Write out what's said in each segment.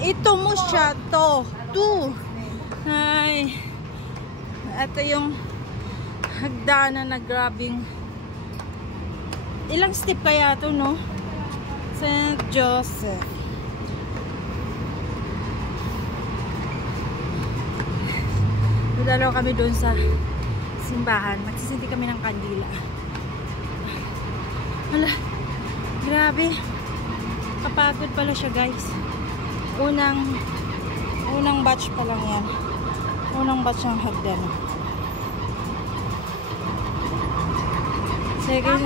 Ito mo siya to. Ay. Ito yung hagdanan na grabing. Ilang step kaya to, no? St. Joseph. Dalaw kami doon sa simbahan. Magsisinti kami ng kandila. Hala, grabe. Kapagod pala siya, guys. Unang batch pa lang yan. Unang batch ng hagdan.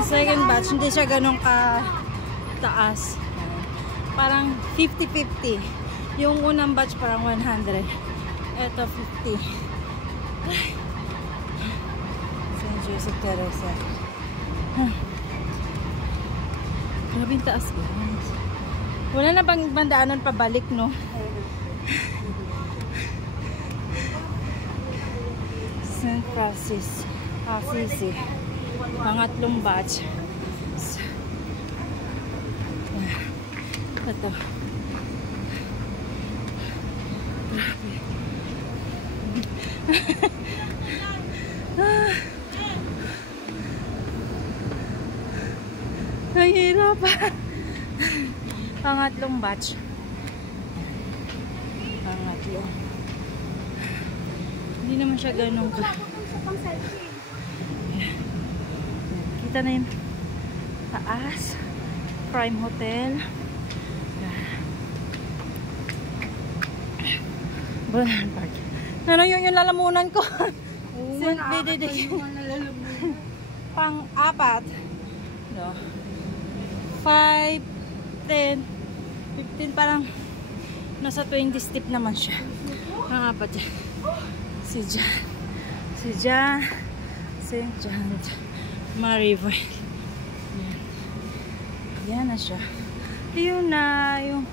Second batch, hindi siya ganun ka-taas. Parang 50-50. Yung unang batch parang 100. Ito 50. St. Joseph Teresa. Grabe yung taas, guys. Wala na bang bandaanan pabalik, no? St. Francis Assisi. Pangatlong batch. Ito. Grabe. Nahihirap. Pangatlong batch. Pangatlong. Hindi naman siya ganun ka. Kita na yun. Taas. Prime Hotel. Bulan Park. Ano yung lalamunan ko? St. Benedict. Pang-apat. No. 5, 10, 15, parang nasa 20 step naman siya. Pang-apat yan. Si John. St. John. Maryville. Yan na siya. Yun na yung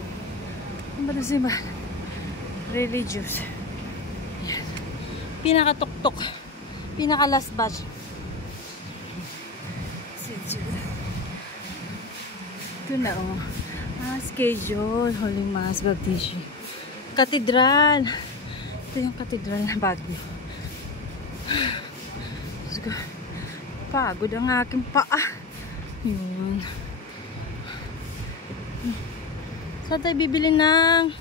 ano ba ito siya? Religious. Yan. Pinakatuktok. Pinaka last batch. Si John. Ito na oh. Schedule. Holy Mass Baptistry. Katedral. Ito yung katedral na Baguio. Pagod ang aking paa. Yun. Saan tayo bibili ng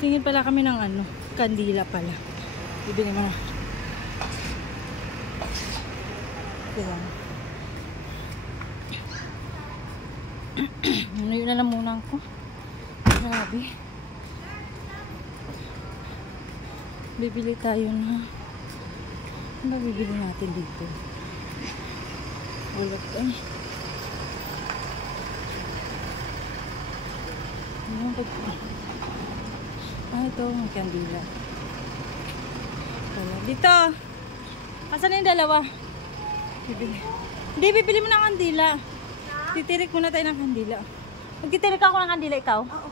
tingin pala kami ng ano, kandila pala. Bibili mo na. Diyan. Ano yun na lang muna ako. Grabe. Bibili tayo na. Ano ba bibili natin dito? Ulot eh. Ano ba ito? Ito. May kandila. Dito. Asan yung dalawa? Bibili. Hindi, bibili mo ng kandila. Titirik muna tayo ng kandila. Magtitirik ako ng kandila, ikaw? Oo.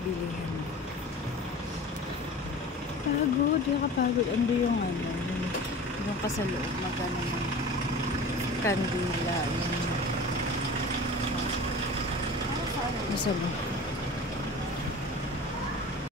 Bilihan. Pagod. Kapagod. Ando yung ano. Yung ka sa loob. Magkano ng kandila. Yung sa loob.